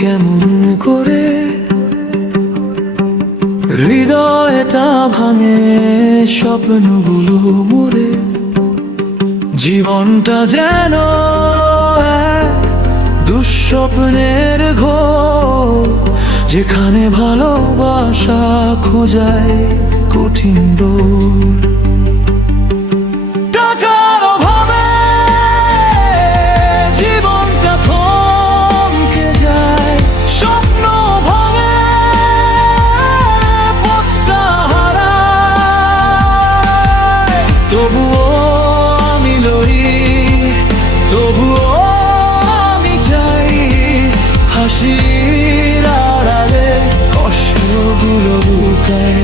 কেমন করে হৃদয়টা ভাঙে স্বপ্নগুলো মরে। জীবনটা যেন এক দুঃস্বপ্নের ঘোর, যেখানে ভালোবাসা খোঁজায় কঠিন ডোর। টাকার অভাবে জীবনটা থমকে যায়, স্বপ্ন ভাঙে পথটা হারায়। তবুও আমি লড়ি, তবুও আমি চাই হাসির আড়ালে কষ্টগুলো লুকাই।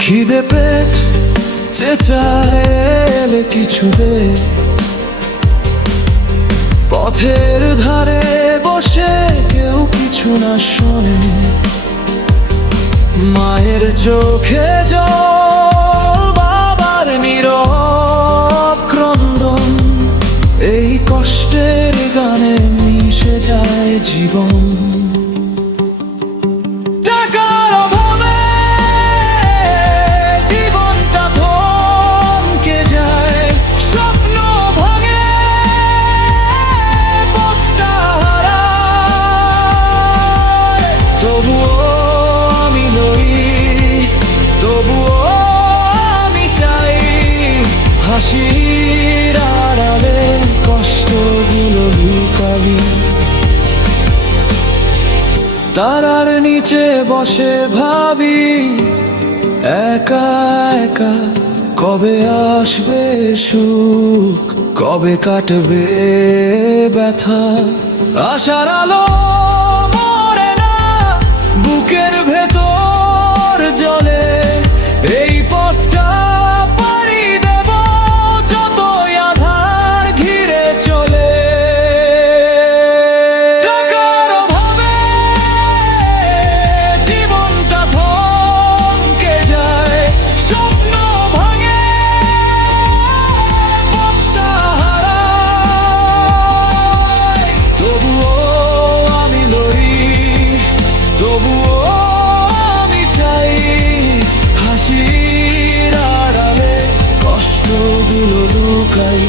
খিদে পেট চেঁচায় কিছু দে, পথের ধারে বসে কেউ কিছু না শোনে। মায়ের চোখে জল, বাবার নীরব ক্রন্দন, এই কষ্টের গানে মিশে যায় জীবন। টাকার অভাবে জীবনটা থমকে যায়, স্বপ্ন ভাঙে পথটা হারায়। তবুও আমি লড়ি, তবুও আমি চাই হাসির আড়ালে কষ্টগুলো লুকাবি। তারার নিচে বসে ভাবি একা একা, কবে আসবে সুখ, কবে কাটবে ব্যথা। আশার আলো মরে না, বুকের ভেতর জ্বলে। এই পথটা পাড়ি দেব যতই আধার ঘিরে চলে। টাকার অভাবে জীবনটা থমকে যায়, স্বপ্ন ভাঙে পথটা হারায়। তবুও আমি লড়ি, তবুও আমি চাই হাসির আড়ালে কষ্টগুলো লুকাই।